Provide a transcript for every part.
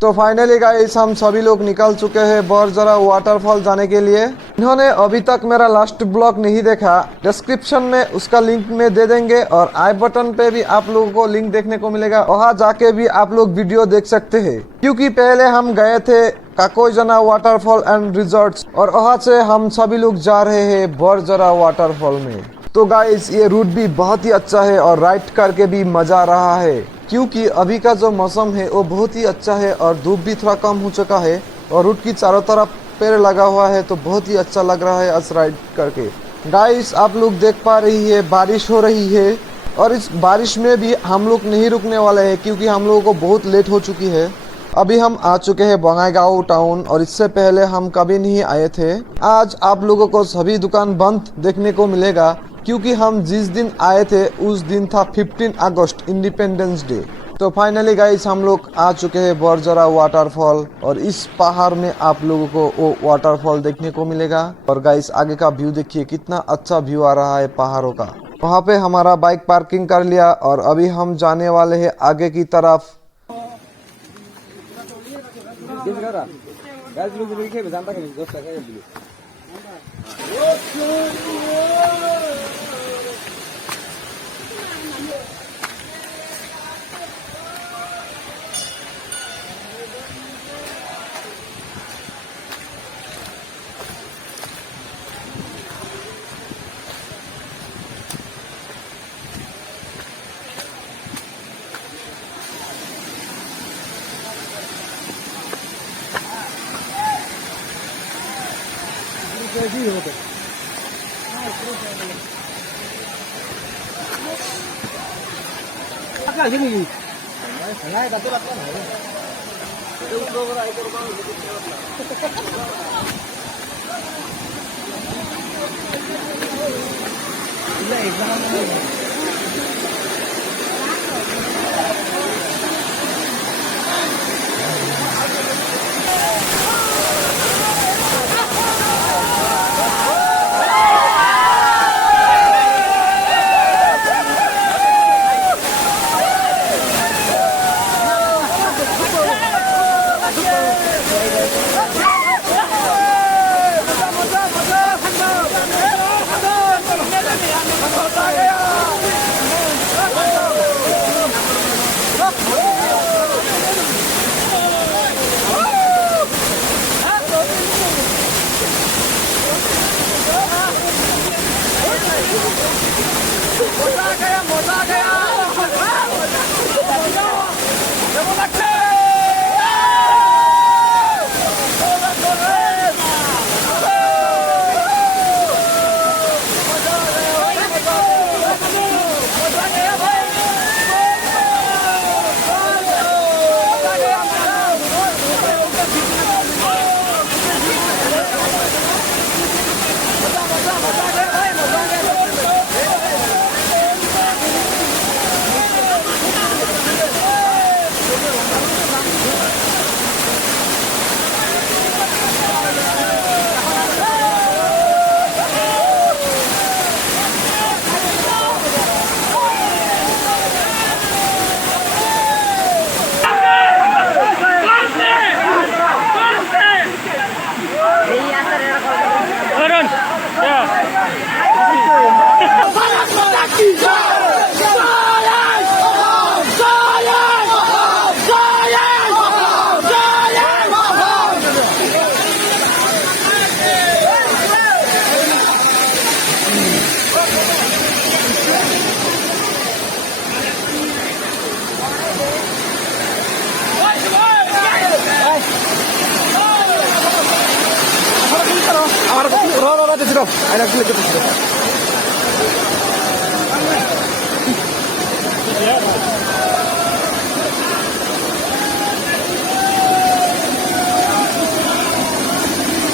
तो finally guys हम सभी लोग निकल चुके हैं बरजरा वाटरफॉल जाने के लिए। इन्होंने अभी तक मेरा लास्ट ब्लॉग नहीं देखा, डिस्क्रिप्शन में उसका लिंक में दे देंगे और आई बटन पे भी आप लोगों को लिंक देखने को मिलेगा, वहां जाके भी आप लोग वीडियो देख सकते हैं। क्योंकि पहले हम गए थे काकोइजना वाटरफॉल एंड रिजॉर्ट्स और वहां से हम सभी लोग जा रहे हैं बरजरा वाटरफॉल में। तो गाइस ये रूट भी बहुत ही अच्छा है और राइड करके भी मजा आ रहा है, क्योंकि अभी का जो मौसम है वो बहुत ही अच्छा है और धूप भी थोड़ा कम हो चुका है और रूट की चारों तरफ पेड़ लगा हुआ है, तो बहुत ही अच्छा लग रहा है आज राइड करके। गाइस आप लोग देख पा रही है बारिश हो रही है और इस बारिश में भी हम लोग नहीं रुकने वाले हैं, क्योंकि हम लोगों को बहुत लेट हो चुकी है। अभी हम आ चुके हैं बंगाईगांव टाउन और इससे पहले हम कभी नहीं आए थे। आज आप लोगों को सभी दुकान बंद देखने को मिलेगा, क्योंकि हम जिस दिन आए थे उस दिन था 15 अगस्त इंडिपेंडेंस डे। तो फाइनली गाइस हम लोग आ चुके हैं बरजरा वाटरफॉल और इस पहाड़ में आप लोगों को वो वाटरफॉल देखने को मिलेगा। और गाइस आगे का व्यू देखिए, कितना अच्छा व्यू आ रहा है पहाड़ों का। वहाँ पे हमारा बाइक पार्किंग कर लिया और अभी हम जाने वाले हैं आगे की तरफ।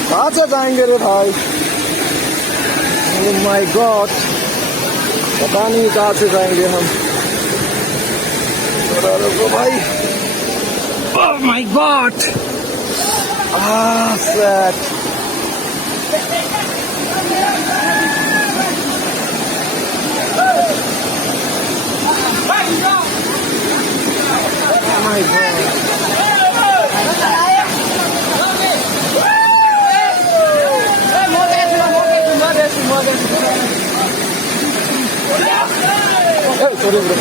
कहाँ से जाएंगे रे भाई? ओह माय गॉड, पता नहीं कहाँ से जाएंगे हम। रुको भाई, oh my God, set. Oh my God. Sorry bro.